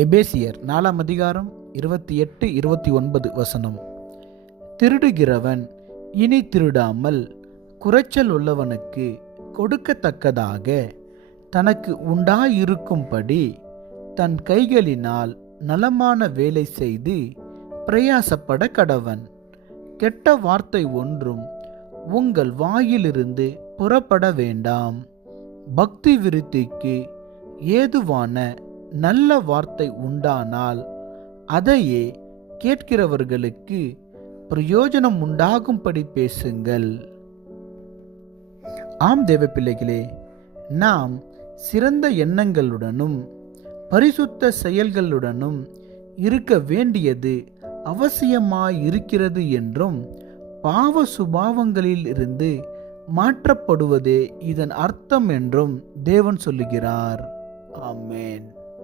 எபேசியர் 4:28-29 திருடுகிறவன் இனி திருடாமல் குறைச்சல் உள்ளவனுக்கு கொடுக்கத்தக்கதாக தனக்கு உண்டாயிருக்கும்படி தன் கைகளினால் நலமான வேலை செய்து பிரயாசப்பட கடவன். கெட்ட வார்த்தை ஒன்றும் உங்கள் வாயிலிருந்து புறப்பட வேண்டாம். பக்தி விருத்திக்கு ஏதுவான நல்ல வார்த்தை உண்டானால் அதையே கேட்கிறவர்களுக்கு பிரயோஜனம் உண்டாகும்படி பேசுங்கள். ஆம் தேவ பிள்ளைகளே, நாம் சிறந்த எண்ணங்களுடனும் பரிசுத்த செயல்களுடனும் இருக்க வேண்டியது அவசியமாயிருக்கிறது என்றும் பாவ சுபாவங்களில் இருந்து மாற்றப்படுவதே இதன் அர்த்தம் என்றும் தேவன் சொல்லுகிறார். ஆமென்.